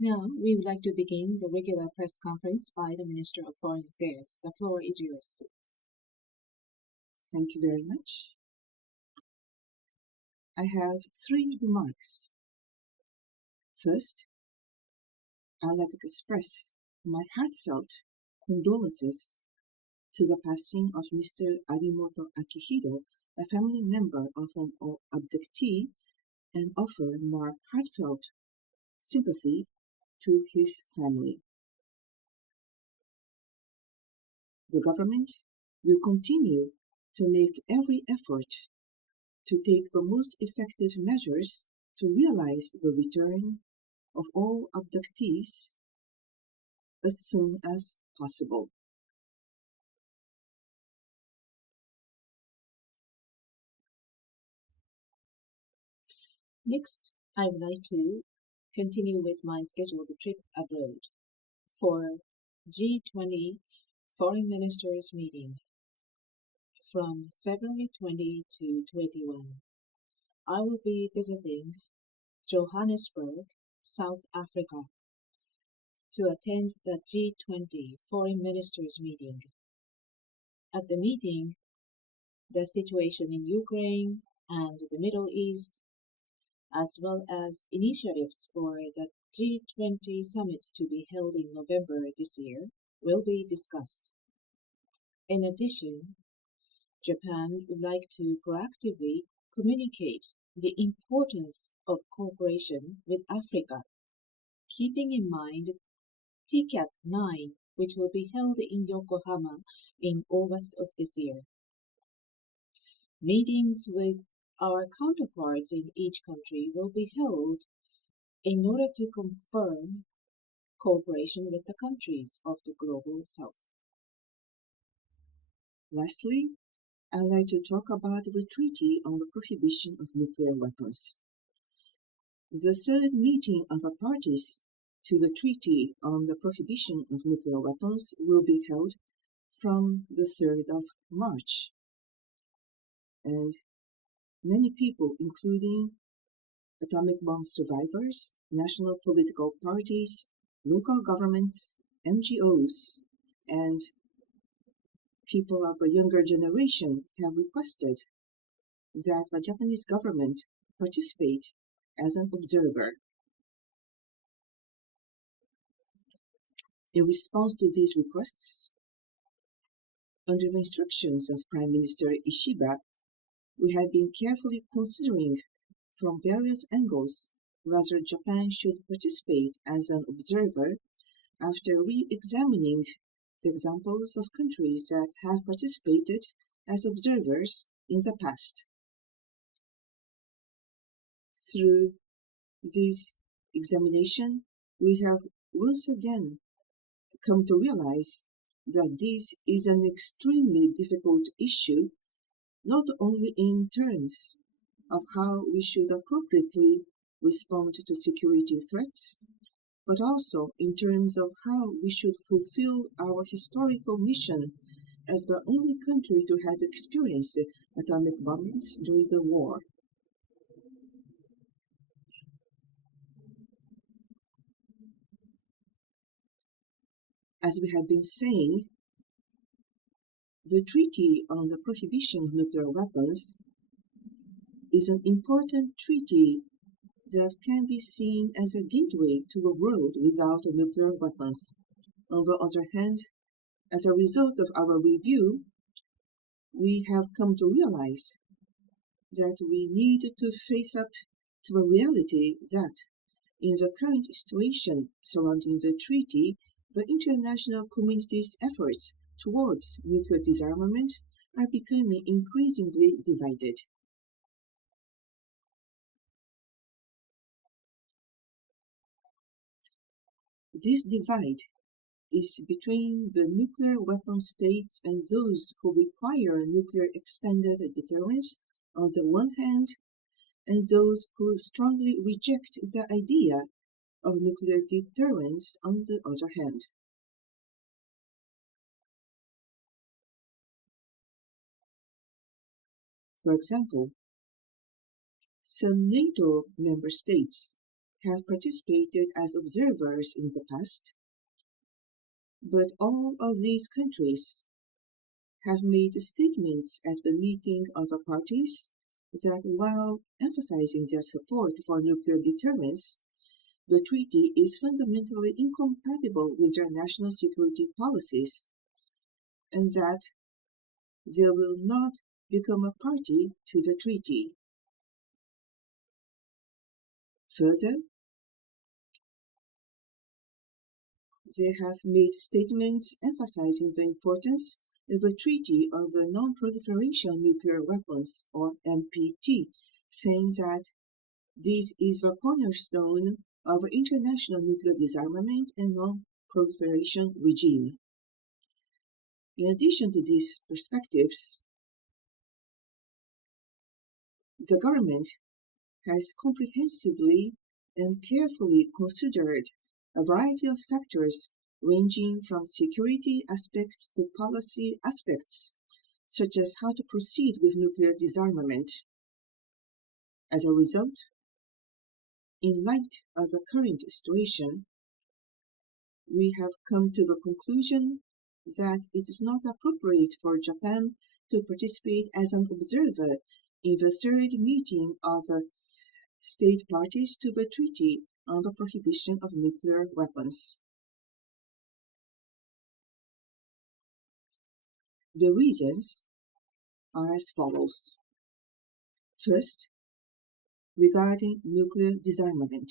Now, we would like to begin the regular press conference by the Minister of Foreign Affairs. The floor is yours. Thank you very much. I have three remarks. First, I'd like to express my heartfelt condolences to the passing of Mr. Arimoto Akihiro, a family member of an abductee, and offer my heartfelt sympathy to his family. The government will continue to make every effort to take the most effective measures to realize the return of all abductees as soon as possible. Next, I would like to continue with my scheduled trip abroad for G20 Foreign Ministers meeting from February 20 to 21. I will be visiting Johannesburg, South Africa, to attend the G20 Foreign Ministers meeting. At the meeting, the situation in Ukraine and the Middle East, as well as initiatives for the G20 summit to be held in November this year, will be discussed. In addition, Japan would like to proactively communicate the importance of cooperation with Africa, keeping in mind TCAT 9, which will be held in Yokohama in August of this year. Meetings with our counterparts in each country will be held in order to confirm cooperation with the countries of the Global South. Lastly, I'd like to talk about the Treaty on the Prohibition of Nuclear Weapons. The third meeting of the parties to the Treaty on the Prohibition of Nuclear Weapons will be held from the 3rd of March. And many people, including atomic bomb survivors, national political parties, local governments, NGOs, and people of a younger generation have requested that the Japanese government participate as an observer. In response to these requests, under the instructions of Prime Minister Ishiba, we have been carefully considering from various angles whether Japan should participate as an observer after re-examining the examples of countries that have participated as observers in the past. Through this examination, we have once again come to realize that this is an extremely difficult issue, not only in terms of how we should appropriately respond to security threats, but also in terms of how we should fulfill our historical mission as the only country to have experienced atomic bombings during the war. As we have been saying, the Treaty on the Prohibition of Nuclear Weapons is an important treaty that can be seen as a gateway to a world without nuclear weapons. On the other hand, as a result of our review, we have come to realize that we need to face up to the reality that, in the current situation surrounding the treaty, the international community's efforts towards nuclear disarmament are becoming increasingly divided. This divide is between the nuclear weapon states and those who require nuclear extended deterrence on the one hand, and those who strongly reject the idea of nuclear deterrence on the other hand. For example, some NATO member states have participated as observers in the past, but all of these countries have made statements at the meeting of the parties that while emphasizing their support for nuclear deterrence, the treaty is fundamentally incompatible with their national security policies, and that they will not become a party to the treaty. Further, they have made statements emphasizing the importance of a treaty of non-proliferation of nuclear weapons, or NPT, saying that this is the cornerstone of international nuclear disarmament and non-proliferation regime. In addition to these perspectives, the government has comprehensively and carefully considered a variety of factors ranging from security aspects to policy aspects, such as how to proceed with nuclear disarmament. As a result, in light of the current situation, we have come to the conclusion that it is not appropriate for Japan to participate as an observer in the third meeting of state parties to the Treaty on the Prohibition of Nuclear Weapons. The reasons are as follows. First, regarding nuclear disarmament.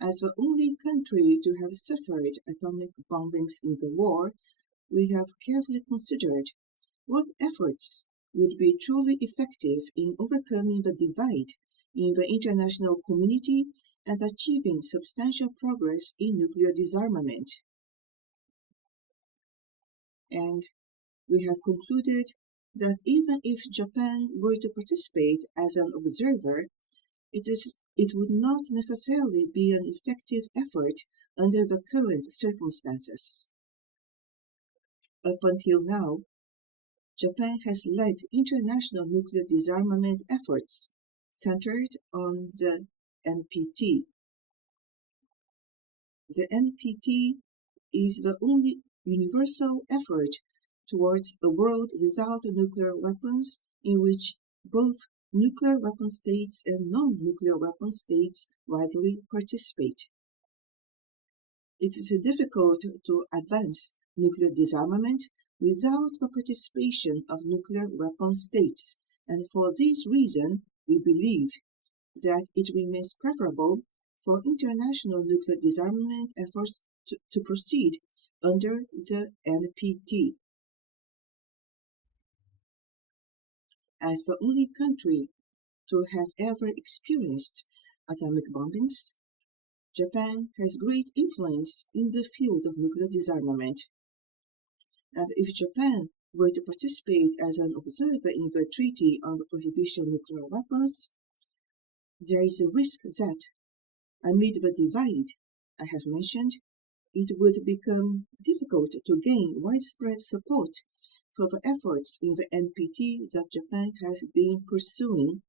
As the only country to have suffered atomic bombings in the war, we have carefully considered what efforts would be truly effective in overcoming the divide in the international community and achieving substantial progress in nuclear disarmament. And we have concluded that even if Japan were to participate as an observer, it would not necessarily be an effective effort under the current circumstances. Up until now, Japan has led international nuclear disarmament efforts centered on the NPT. The NPT is the only universal effort towards a world without nuclear weapons in which both nuclear weapon states and non-nuclear weapon states widely participate. It is difficult to advance nuclear disarmament without the participation of nuclear weapon states, and for this reason, we believe that it remains preferable for international nuclear disarmament efforts to proceed under the NPT. As the only country to have ever experienced atomic bombings, Japan has great influence in the field of nuclear disarmament. And if Japan were to participate as an observer in the Treaty on the Prohibition of Nuclear Weapons, there is a risk that, amid the divide I have mentioned, it would become difficult to gain widespread support for the efforts in the NPT that Japan has been pursuing,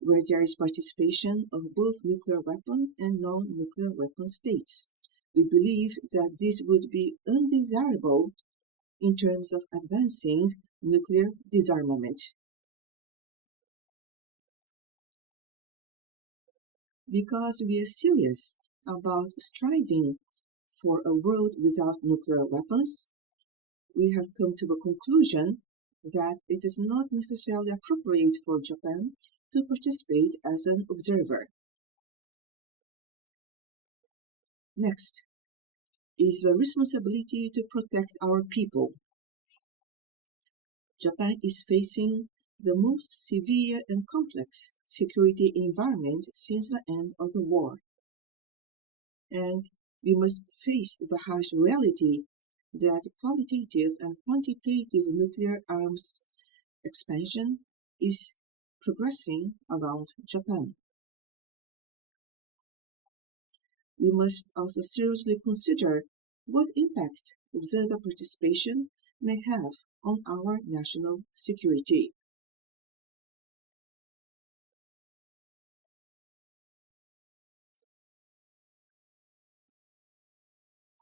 where there is participation of both nuclear weapon and non-nuclear weapon states. We believe that this would be undesirable in terms of advancing nuclear disarmament. Because we are serious about striving for a world without nuclear weapons, we have come to the conclusion that it is not necessarily appropriate for Japan to participate as an observer. Next is the responsibility to protect our people. Japan is facing the most severe and complex security environment since the end of the war. And we must face the harsh reality that qualitative and quantitative nuclear arms expansion is progressing around Japan. We must also seriously consider what impact observer participation may have on our national security.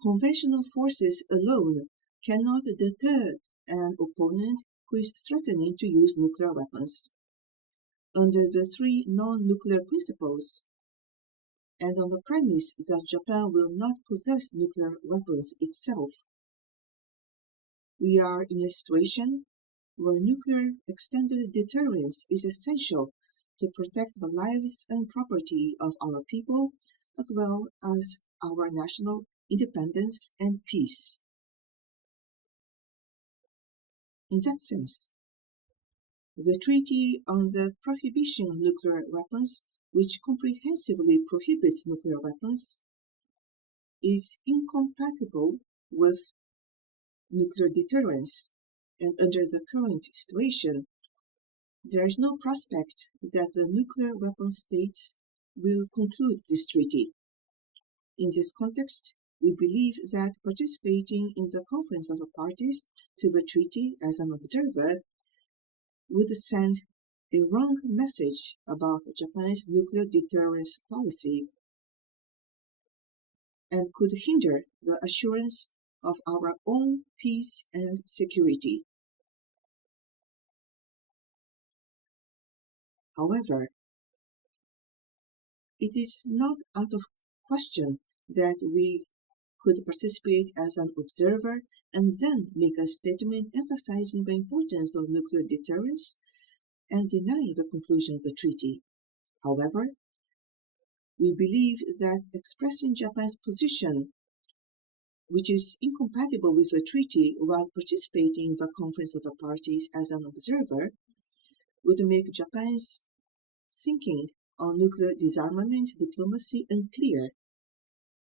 Conventional forces alone cannot deter an opponent who is threatening to use nuclear weapons. Under the three non-nuclear principles, and on the premise that Japan will not possess nuclear weapons itself, we are in a situation where nuclear extended deterrence is essential to protect the lives and property of our people, as well as our national independence and peace. In that sense, the Treaty on the Prohibition of Nuclear Weapons, which comprehensively prohibits nuclear weapons, is incompatible with nuclear deterrence, and under the current situation, there is no prospect that the nuclear weapon states will conclude this treaty. In this context, we believe that participating in the Conference of the Parties to the treaty as an observer would send a wrong message about Japan's nuclear deterrence policy and could hinder the assurance of our own peace and security. However, it is not out of question that we could participate as an observer and then make a statement emphasizing the importance of nuclear deterrence and deny the conclusion of the treaty. However, we believe that expressing Japan's position, which is incompatible with the treaty while participating in the Conference of the Parties as an observer, would make Japan's thinking on nuclear disarmament diplomacy unclear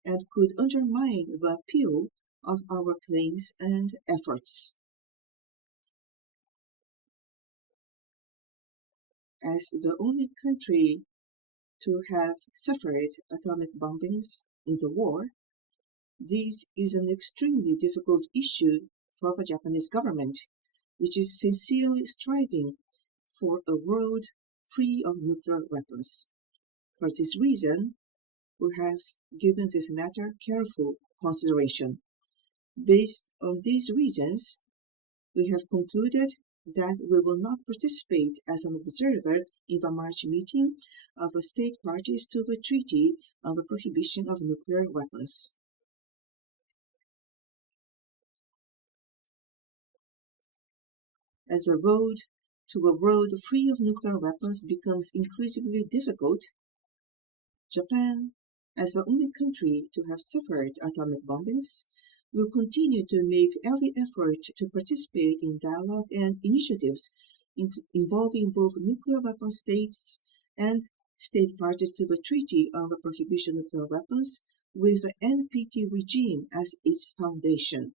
and could undermine the appeal of our claims and efforts. As the only country to have suffered atomic bombings in the war, this is an extremely difficult issue for the Japanese government, which is sincerely striving for a world free of nuclear weapons. For this reason, we have given this matter careful consideration. Based on these reasons, we have concluded that we will not participate as an observer in the March meeting of the state parties to the Treaty on the Prohibition of Nuclear Weapons. As the road to a world free of nuclear weapons becomes increasingly difficult, Japan, as the only country to have suffered atomic bombings, will continue to make every effort to participate in dialogue and initiatives involving both nuclear weapon states and state parties to the Treaty on the Prohibition of Nuclear Weapons with the NPT regime as its foundation.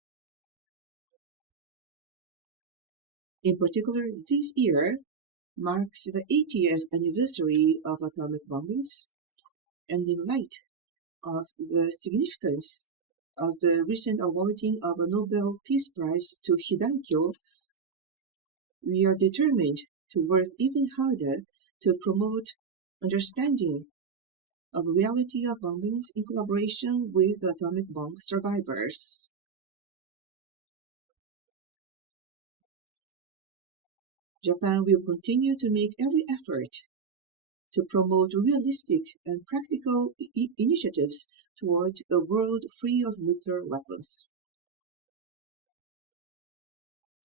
In particular, this year marks the 80th anniversary of atomic bombings, and in light of the significance of the recent awarding of a Nobel Peace Prize to Hidankyo, we are determined to work even harder to promote understanding of reality of bombings in collaboration with the atomic bomb survivors. Japan will continue to make every effort to promote realistic and practical initiatives toward a world free of nuclear weapons.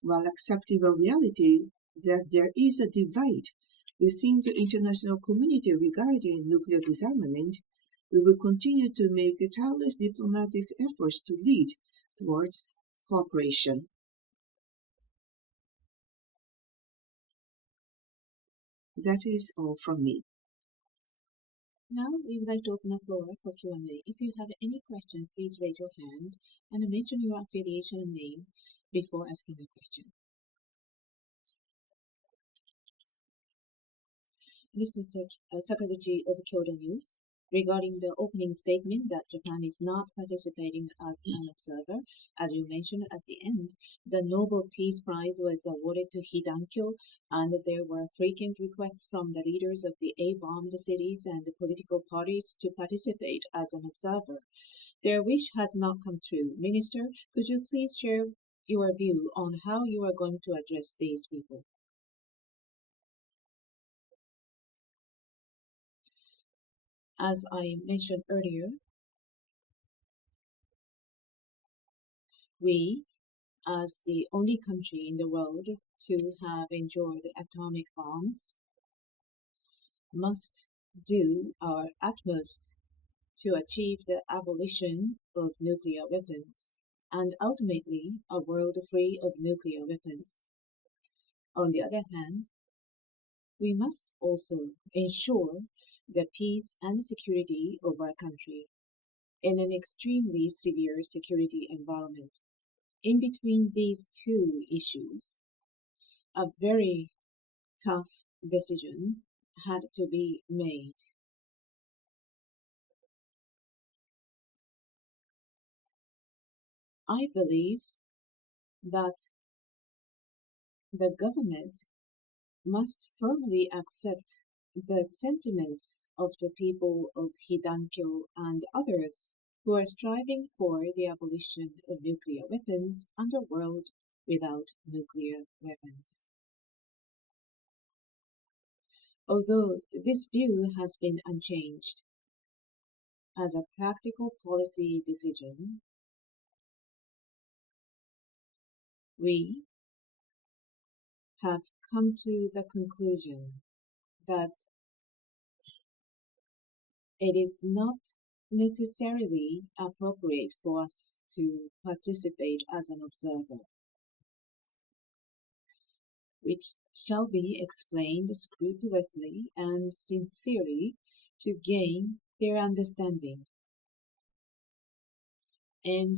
While accepting the reality that there is a divide within the international community regarding nuclear disarmament, we will continue to make tireless diplomatic efforts to lead towards cooperation. That is all from me. Now we would like to open the floor for Q&A. If you have any question, please raise your hand and mention your affiliation and name before asking a question. This is Sakaguchi of Kyoto News. Regarding the opening statement that Japan is not participating as an observer, as you mentioned at the end, the Nobel Peace Prize was awarded to Hidankyo, and there were frequent requests from the leaders of the A-bombed cities and the political parties to participate as an observer. Their wish has not come true. Minister, could you please share your view on how you are going to address these people? As I mentioned earlier, we, as the only country in the world to have enjoyed atomic bombs, must do our utmost to achieve the abolition of nuclear weapons and ultimately a world free of nuclear weapons. On the other hand, we must also ensure the peace and security of our country in an extremely severe security environment. In between these two issues, a very tough decision had to be made. I believe that the government must firmly accept the sentiments of the people of Hidankyo and others who are striving for the abolition of nuclear weapons and a world without nuclear weapons. Although this view has been unchanged, as a practical policy decision, we have come to the conclusion that it is not necessarily appropriate for us to participate as an observer, which shall be explained scrupulously and sincerely to gain their understanding. And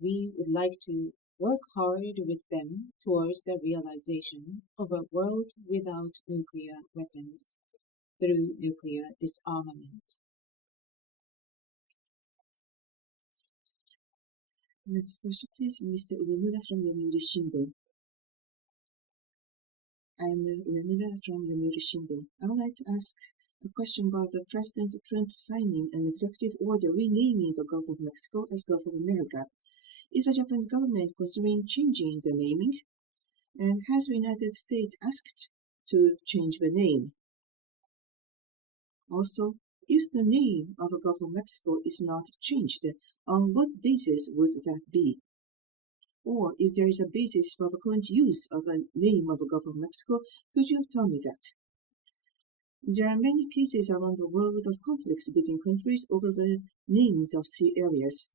we would like to work hard with them towards the realization of a world without nuclear weapons through nuclear disarmament. Next question, please. Mr. Uemura from Yomiuri Shimbun. I'm Uemura from Yomiuri Shimbun. I would like to ask a question about the President Trump signing an executive order renaming the Gulf of Mexico as Gulf of America. Is the Japanese government considering changing the naming? And has the United States asked to change the name? Also, if the name of the Gulf of Mexico is not changed, on what basis would that be? Or if there is a basis for the current use of a name of the Gulf of Mexico, could you tell me that? There are many cases around the world of conflicts between countries over the names of sea areas.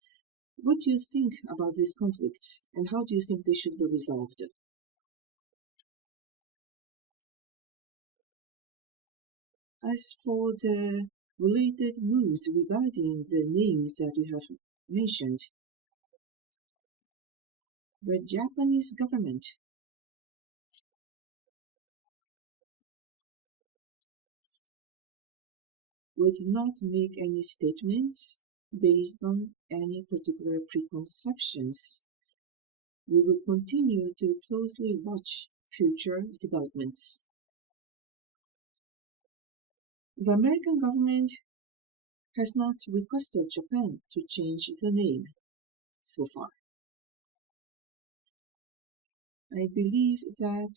What do you think about these conflicts, and how do you think they should be resolved? As for the related moves regarding the names that you have mentioned, the Japanese government would not make any statements based on any particular preconceptions. We will continue to closely watch future developments. The American government has not requested Japan to change the name so far. I believe that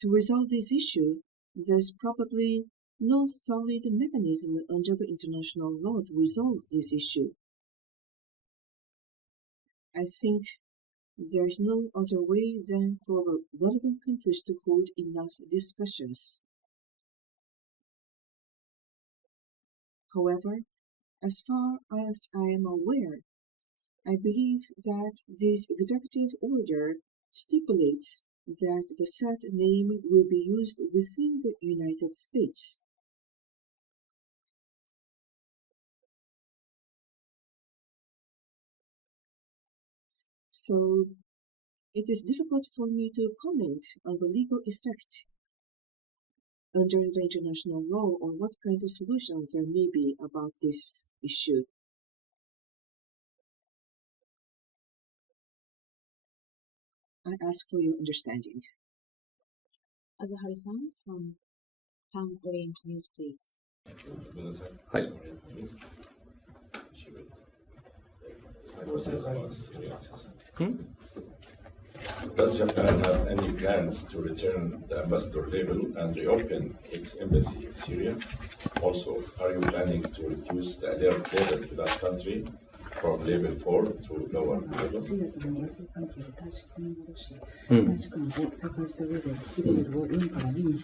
to resolve this issue, there's probably no solid mechanism under the international law to resolve this issue. I think there is no other way than for the relevant countries to hold enough discussions. However, as far as I am aware, I believe that this executive order stipulates that the said name will be used within the United States. So it is difficult for me to comment on the legal effect under the international law or what kind of solutions there may be about this issue. I ask for your understanding. Azahari-san from Pan Orient News, please. はい。Does Japan have any plans to return the ambassador label and reopen its embassy in Syria? Also, are you planning to reduce the alert level to that country from level 4 to lower level? シリアとの外交関係を大使館に戻し、大使館を再開した上で、危機レベルを4から2に引き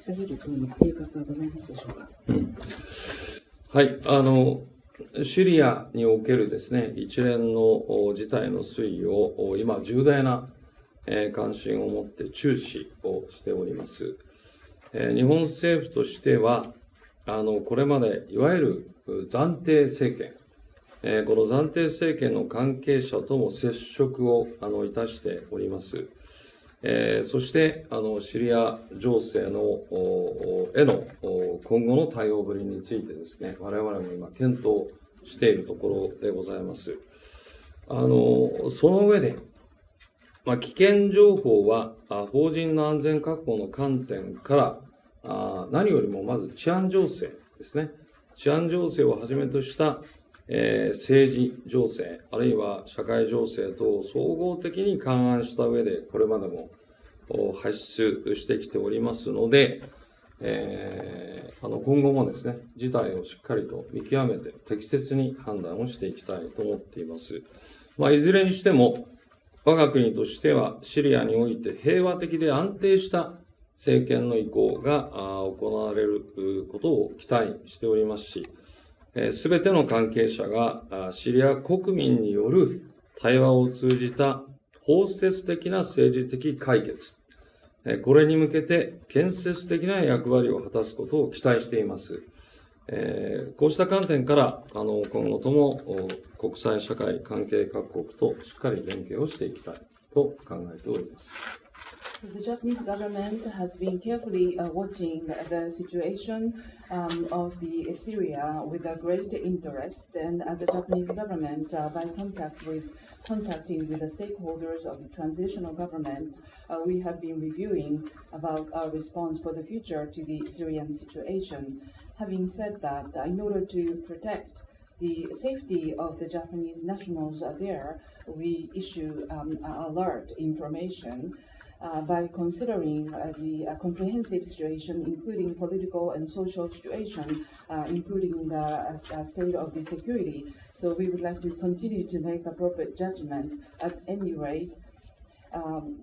下げるという計画がございますでしょうか。はい、シリアにおけるですね、一連の事態の推移を今、重大な関心を持って注視をしております。日本政府としては、これまでいわゆる暫定政権、この暫定政権の関係者とも接触をいたしております。そしてシリア情勢のへの今後の対応ぶりについてですね、我々も今検討しているところでございます。その上で、危険情報は法人の安全確保の観点から何よりもまず治安情勢ですね。治安情勢をはじめとした政治情勢、あるいは社会情勢等を総合的に勘案した上で、これまでも発出してきておりますので、今後もですね、事態をしっかりと見極めて適切に判断をしていきたいと思っています。いずれにしても、我が国としてはシリアにおいて平和的で安定した政権の移行が行われることを期待しておりますし、すべての関係者がシリア国民による対話を通じた包摂的な政治的解決、これに向けて建設的な役割を果たすことを期待しています。こうした観点から今後とも国際社会関係各国としっかり連携をしていきたいと考えております。The Japanese government has been carefully watching the situation of the Syria with a great interest, and the Japanese government, by contacting with the stakeholders of the transitional government, we have been reviewing about our response for the future to the Syrian situation. Having said that, in order to protect the safety of the Japanese nationals there, we issue alert information. By considering the comprehensive situation, including political and social situation, including the state of the security. So we would like to continue to make appropriate judgment. At any rate,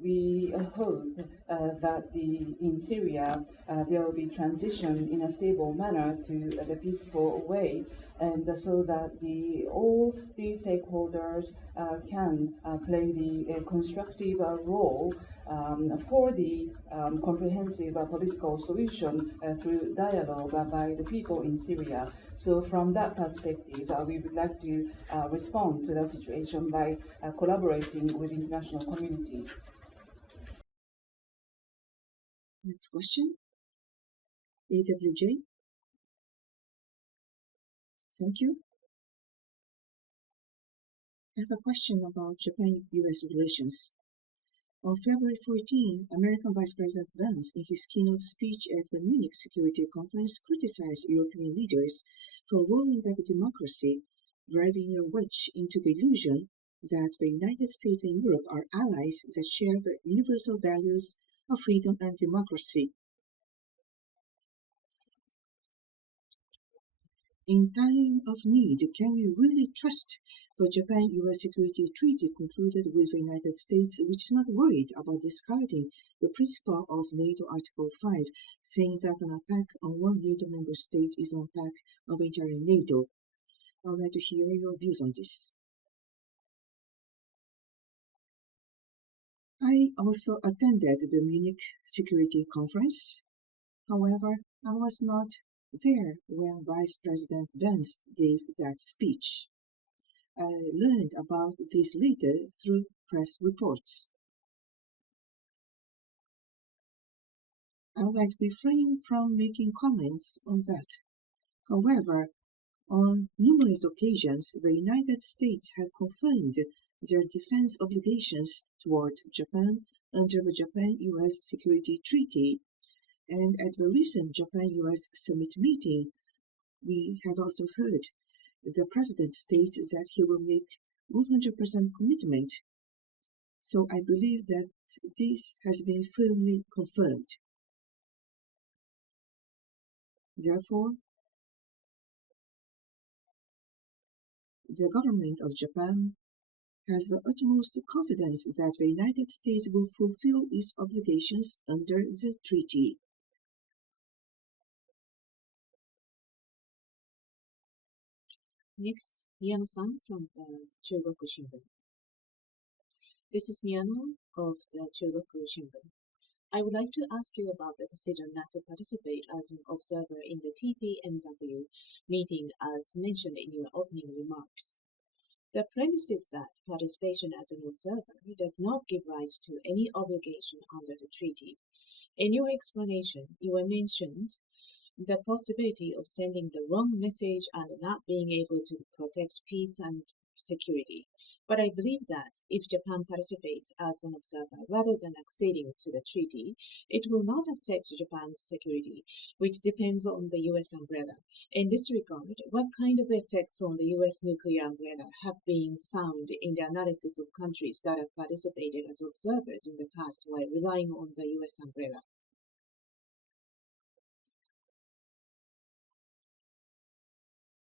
we hope that in Syria there will be transition in a stable manner to the peaceful way, and so that all the stakeholders can play the constructive role for the comprehensive political solution through dialogue by the people in Syria. So from that perspective, we would like to respond to that situation by collaborating with the international community. Next question. AWJ. Thank you. I have a question about Japan-US relations. On February 14, American Vice President Vance, in his keynote speech at the Munich Security Conference, criticized European leaders for rolling back democracy, driving a wedge into the illusion that the United States and Europe are allies that share the universal values of freedom and democracy. In time of need, can we really trust the Japan-US Security Treaty concluded with the United States, which is not worried about discarding the principle of NATO Article 5, saying that an attack on one NATO member state is an attack on the entire NATO? I would like to hear your views on this. I also attended the Munich Security Conference. However, I was not there when Vice President Vance gave that speech. I learned about this later through press reports. I would like to refrain from making comments on that. However, on numerous occasions, the United States have confirmed their defense obligations towards Japan under the Japan-US Security Treaty, and at the recent Japan-US Summit meeting, we have also heard the President state that he will make 100% commitment. So I believe that this has been firmly confirmed. Therefore, the government of Japan has the utmost confidence that the United States will fulfill its obligations under the treaty. Next, Miyano-san from the Chugoku Shimbun. This is Miyano of the Chugoku Shimbun. I would like to ask you about the decision not to participate as an observer in the TPNW meeting as mentioned in your opening remarks. The premise is that participation as an observer does not give rise to any obligation under the treaty. In your explanation, you mentioned the possibility of sending the wrong message and not being able to protect peace and security. But I believe that if Japan participates as an observer rather than acceding to the treaty, it will not affect Japan's security, which depends on the U.S. umbrella. In this regard, what kind of effects on the U.S. nuclear umbrella have been found in the analysis of countries that have participated as observers in the past while relying on the U.S. umbrella?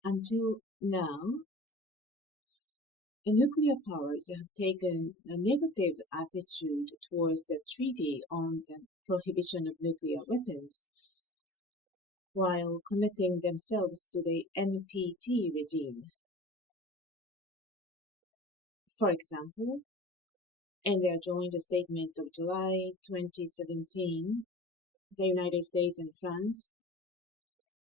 Until now, the nuclear powers have taken a negative attitude towards the treaty on the prohibition of nuclear weapons, while committing themselves to the NPT regime. For example, in their joint statement of July 2017, the United States and France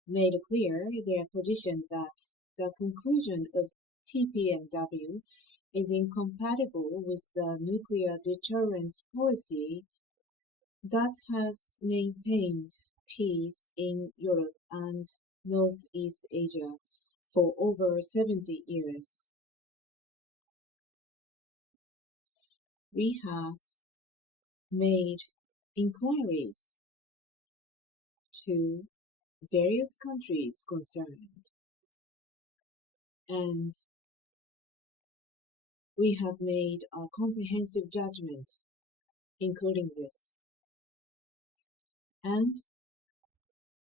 made clear their position that the conclusion of TPNW is incompatible with the nuclear deterrence policy that has maintained peace in Europe and Northeast Asia for over 70 years. We have made inquiries to various countries concerned, and we have made a comprehensive judgment, including this. And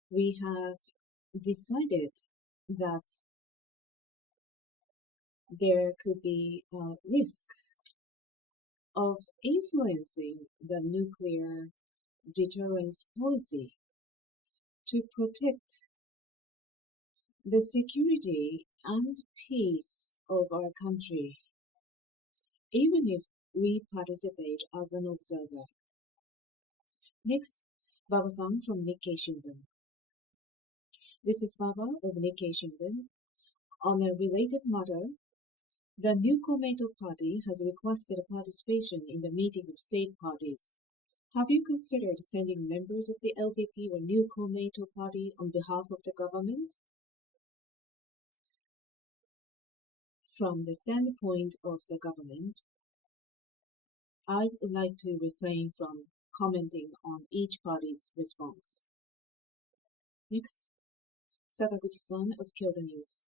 we have decided that there could be a risk of influencing the nuclear deterrence policy to protect the security and peace of our country, even if we participate as an observer. Next, Baba-san from Nikkei Shimbun. This is Baba of Nikkei Shimbun. On a related matter, the new Komeito party has requested participation in the meeting of state parties. Have you considered sending members of the LDP or new Komeito party on behalf of the government? From the standpoint of the government, I would like to refrain from commenting on each party's response. Next, Sakaguchi-san of Kyodo News.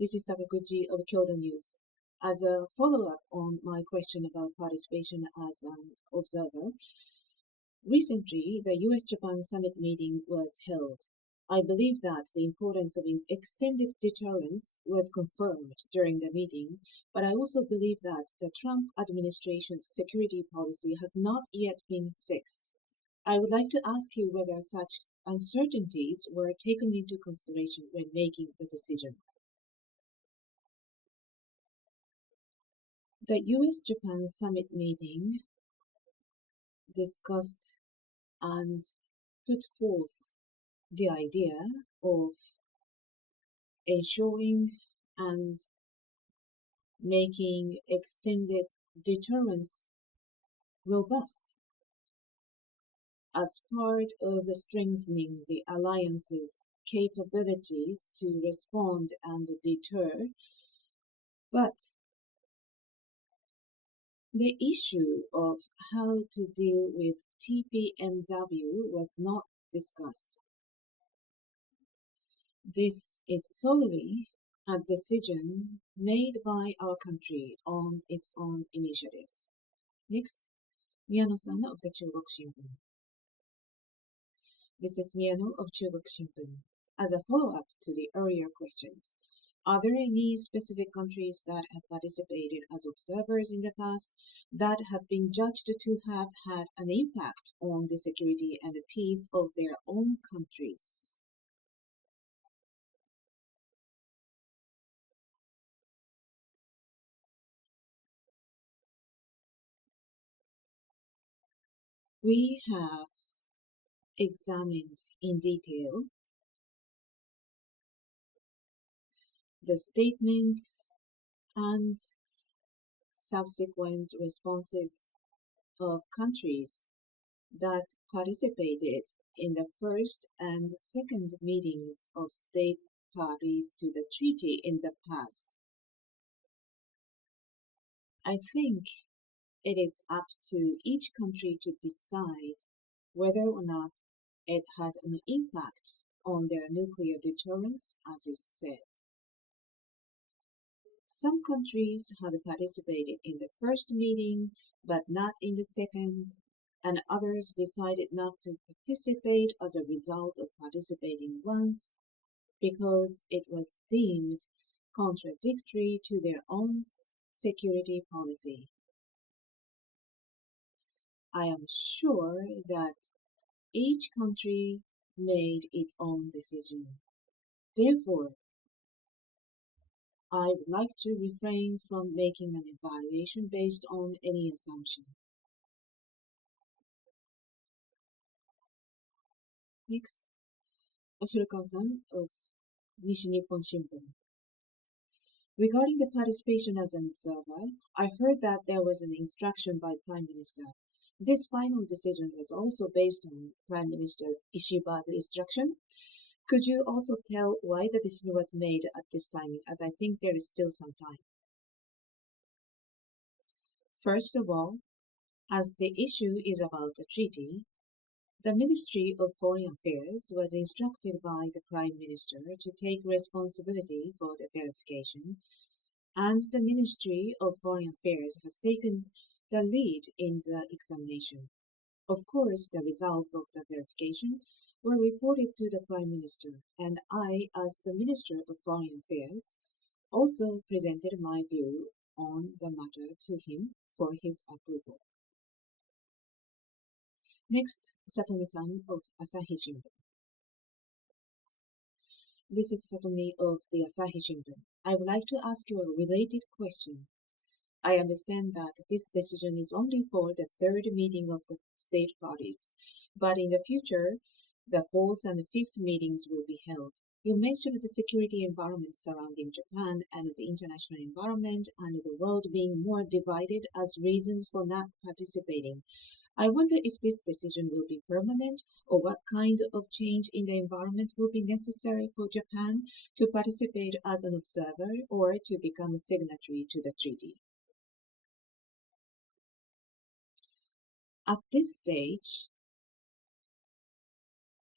This is Sakaguchi of Kyodo News. As a follow-up on my question about participation as an observer, recently the US-Japan summit meeting was held. I believe that the importance of extended deterrence was confirmed during the meeting, but I also believe that the Trump administration's security policy has not yet been fixed. I would like to ask you whether such uncertainties were taken into consideration when making the decision. The US-Japan summit meeting discussed and put forth the idea of ensuring and making extended deterrence robust as part of strengthening the alliance's capabilities to respond and deter. But the issue of how to deal with TPNW was not discussed. This is solely a decision made by our country on its own initiative. Next, Miyano-san of the Chugok Shimbun. This is Miyano of Chugok Shimbun. As a follow-up to the earlier questions, are there any specific countries that have participated as observers in the past that have been judged to have had an impact on the security and peace of their own countries? We have examined in detail the statements and subsequent responses of countries that participated in the first and second meetings of state parties to the treaty in the past. I think it is up to each country to decide whether or not it had an impact on their nuclear deterrence, as you said. Some countries had participated in the first meeting, but not in the second, and others decided not to participate as a result of participating once because it was deemed contradictory to their own security policy. I am sure that each country made its own decision. Therefore, I would like to refrain from making an evaluation based on any assumption. Next, Furukawa-san of Nishi Nippon Shimbun. Regarding the participation as an observer, I heard that there was an instruction by Prime Minister. This final decision was also based on Prime Minister Ishiba's instruction. Could you also tell why the decision was made at this time, as I think there is still some time? First of all, as the issue is about the treaty, the Ministry of Foreign Affairs was instructed by the Prime Minister to take responsibility for the verification, and the Ministry of Foreign Affairs has taken the lead in the examination. Of course, the results of the verification were reported to the Prime Minister, and I, as the Minister of Foreign Affairs, also presented my view on the matter to him for his approval. Next, Satomi-san of Asahi Shimbun. This is Satomi of the Asahi Shimbun. I would like to ask you a related question. I understand that this decision is only for the third meeting of the state parties, but in the future, the fourth and fifth meetings will be held. You mentioned the security environment surrounding Japan and the international environment and the world being more divided as reasons for not participating. I wonder if this decision will be permanent or what kind of change in the environment will be necessary for Japan to participate as an observer or to become a signatory to the treaty. At this stage,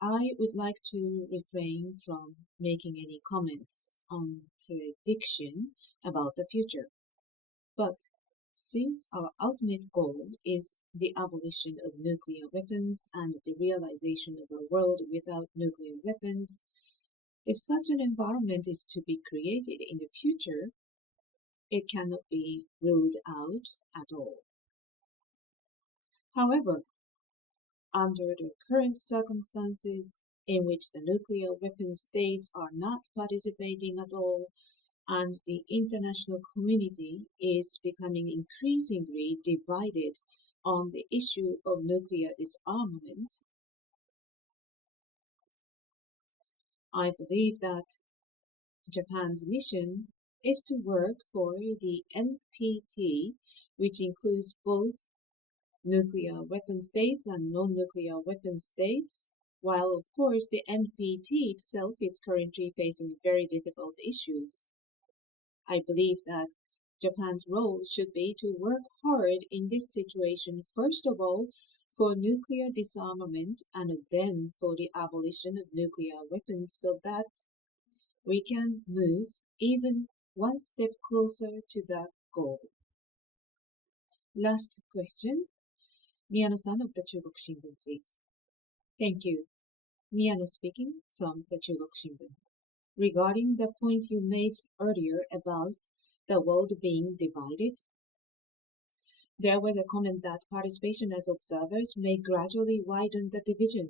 I would like to refrain from making any comments on prediction about the future. But since our ultimate goal is the abolition of nuclear weapons and the realization of a world without nuclear weapons, if such an environment is to be created in the future, it cannot be ruled out at all. However, under the current circumstances in which the nuclear weapon states are not participating at all, and the international community is becoming increasingly divided on the issue of nuclear disarmament, I believe that Japan's mission is to work for the NPT, which includes both nuclear weapon states and non-nuclear weapon states, while of course the NPT itself is currently facing very difficult issues. I believe that Japan's role should be to work hard in this situation, first of all, for nuclear disarmament and then for the abolition of nuclear weapons so that we can move even one step closer to that goal. Last question. Miyano-san of the Chugok Shimbun, please. Thank you. Miyano speaking from the Chugok Shimbun. Regarding the point you made earlier about the world being divided, there was a comment that participation as observers may gradually widen the division.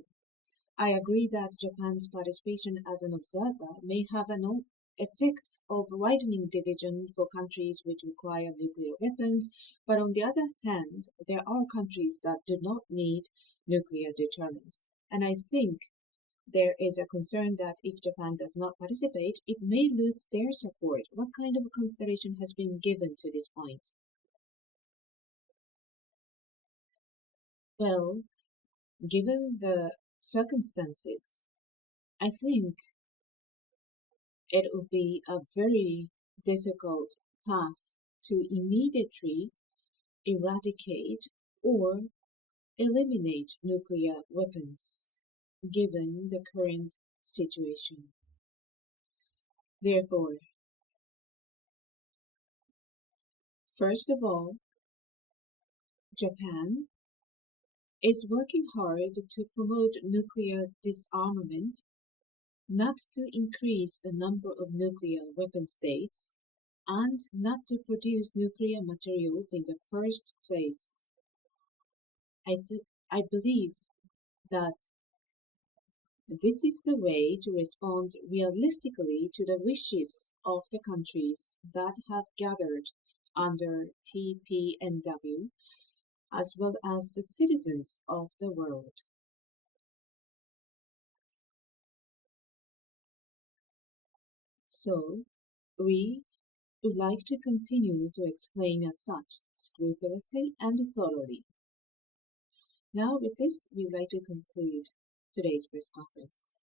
I agree that Japan's participation as an observer may have an effect of widening division for countries which require nuclear weapons, but on the other hand, there are countries that do not need nuclear deterrence. And I think there is a concern that if Japan does not participate, it may lose their support. What kind of consideration has been given to this point? Well, given the circumstances, I think it would be a very difficult path to immediately eradicate or eliminate nuclear weapons, given the current situation. Therefore, first of all, Japan is working hard to promote nuclear disarmament, not to increase the number of nuclear weapon states, and not to produce nuclear materials in the first place. I believe that this is the way to respond realistically to the wishes of the countries that have gathered under TPNW, as well as the citizens of the world. So, we would like to continue to explain as such scrupulously and thoroughly. Now, with this, we would like to conclude today's press conference.